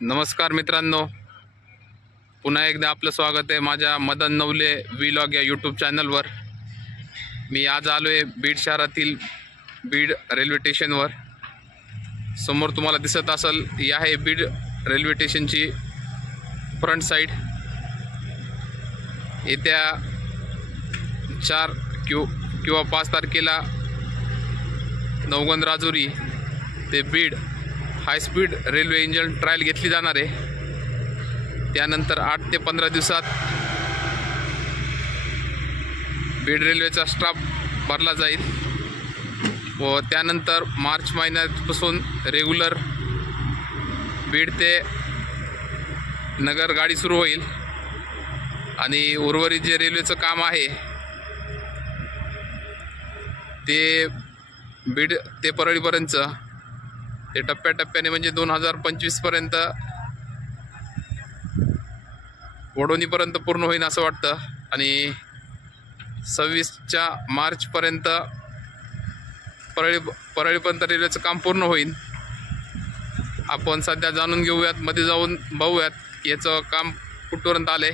नमस्कार मित्रांनो, पुन्हा एकदा आपलं स्वागत आहे माझ्या मदन नवले व्लॉग या यूट्यूब चॅनलवर। मी आज आलो आहे बीड शहरातील बीड रेल्वे स्टेशनवर। समोर तुम्हाला दिसत असेल ही आहे बीड रेल्वे स्टेशनची फ्रंट साइड। येत्या 4 किंवा 5 तारखेला नवगण राजुरी ते Beed high speed railway engine trial घेतली जाणार आहे। त्यानंतर 8 ते 15 दिवसात बीड रेल्वेचा स्टाफ भरला जाईल व त्यानंतर मार्च महिन्यापासून रेग्युलर बीड ते नगर गाडी सुरू होईल आणि उर्वरित जे रेल्वेचं काम आहे ते बीड ते परळीपर्यंत ते टप्प्याटप्प्याने म्हणजे 2025 पर्यंत वडोणीपर्यंत पूर्ण होईल असं वाटतं आणि 26 मार्च पर्यंत परळीपर्यंत रेल्वेचं काम पूर्ण होईल। आपण सध्या जाणून घेऊयात, मध्ये जाऊन बघूयात याचं काम कुठपर्यंत आले।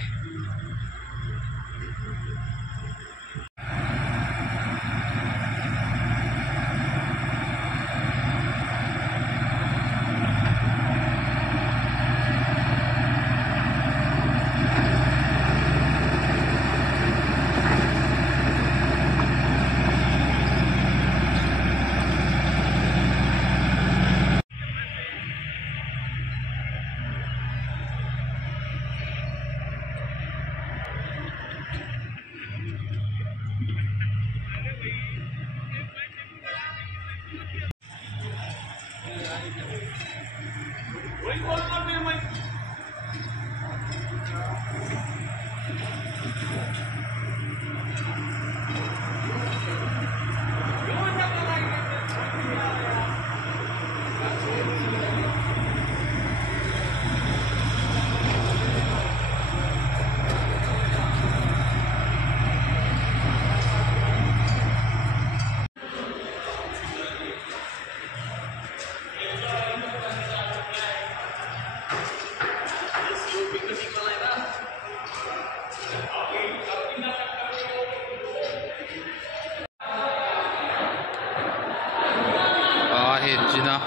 आहे जिना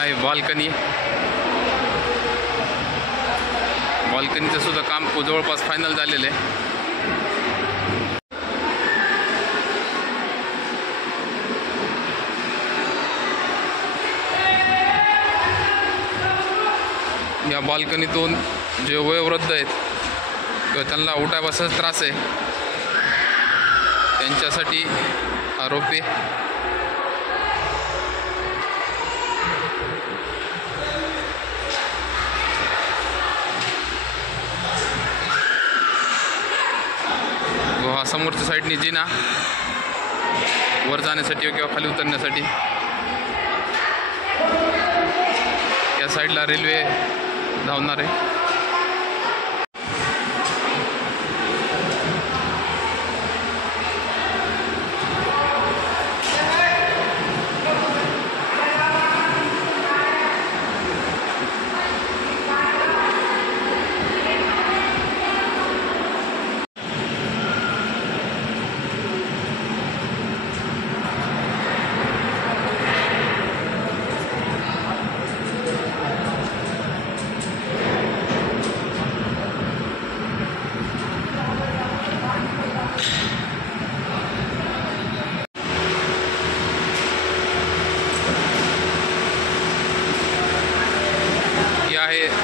आहे बाल्कनी। बाल्कनीचं सुद्धा काम जवळपास फायनल झालेलं आहे। या बाल्कनीतून जे वयोवृद्ध आहेत किंवा त्यांना उठा बसायचा त्रास आहे त्यांच्यासाठी आरोपी समोरच्या साईडने जिना वर जाण्यासाठी किंवा खाली उतरण्यासाठी। या साईडला रेल्वे धावणार आहे।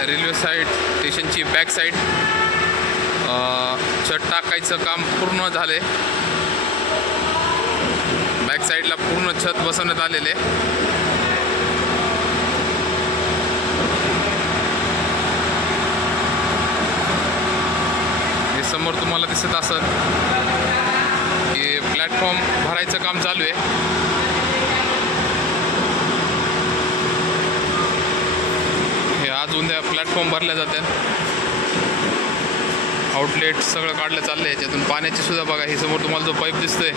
रेल्वे साइड स्टेशनची बॅक साइड छत टाकायचं काम पूर्ण झाले. बॅक साईडला पूर्ण छत बसवण्यात आलेले. हे समोर तुम्हाला दिसत असेल की प्लॅटफॉर्म भरायचं काम चालू आहे. हे आज उद्या प्लॅटफॉर्म भरल्या जातात. आउटलेट सगळं काढलं चाललं आहे. याच्यातून पाण्याची सुद्धा बघा, हे समोर तुम्हाला जो पाईप दिसतोय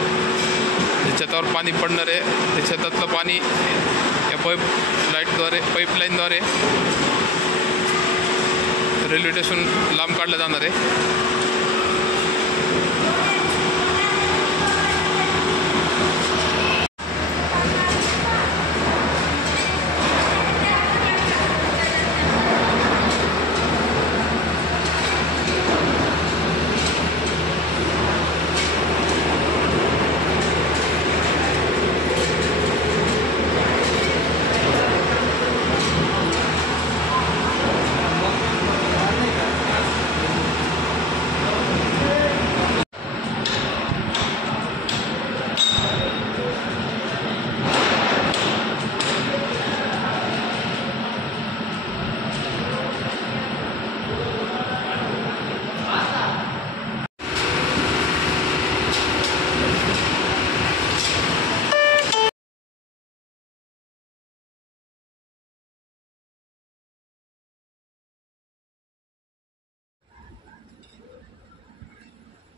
छतावर पाणी पडणार आहे. ते छतातलं पाणी या पाईपलाईनद्वारे रेल्वे स्टेशन लांब काढलं जाणार आहे.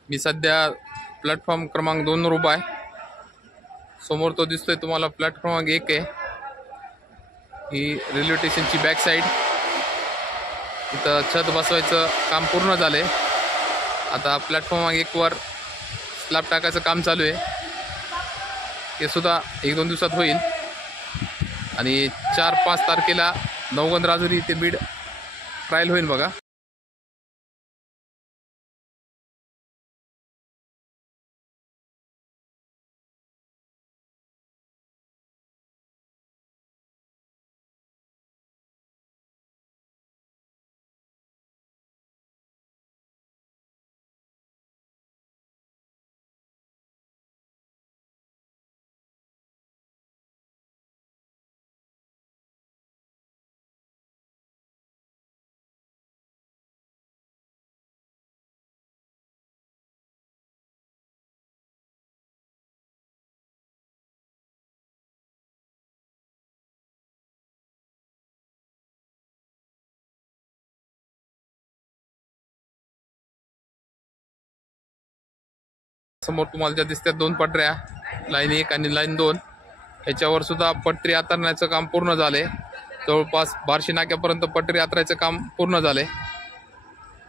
मी सध्या प्लॅटफॉर्म क्रमांक 2 वर आहे. समोर तो दिसतोय तुम्हाला प्लॅटफॉर्म 1 आहे. ही रेल्वे स्टेशनची बॅक साईड. इथं छत बसवायचं काम पूर्ण झाले. आता प्लॅटफॉर्म 1 वर स्लॅब टाकायचं काम चालू आहे. हे सुद्धा 1-2 दिवसात होईल. आणि 4-5 तारखेला नवगण राजुरी ते बीड ट्रायल होईल बघा. समोर तुम्हाला ज्या दिसतात 2 पटऱ्या, लाईन 1 आणि लाईन 2, ह्याच्यावर सुद्धा पटरी आतरण्याचं काम पूर्ण झाले. जवळपास बार्शी नाक्यापर्यंत पटरी आतरायचं काम पूर्ण झाले.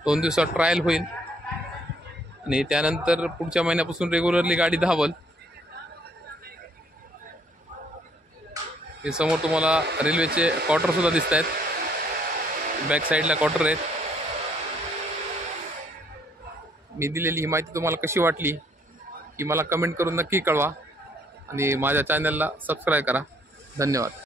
2 दिवसात ट्रायल होईल आणि त्यानंतर पुढच्या महिन्यापासून रेग्युलरली गाडी धावल. हे समोर तुम्हाला रेल्वेचे क्वार्टर सुद्धा दिसत आहेत. बॅक साईडला क्वार्टर आहेत. मी दिलेली ही माहिती तुम्हाला कशी वाटली की मला कमेंट करून नक्की कळवा आणि माझ्या चॅनलला सबस्क्राईब करा. धन्यवाद.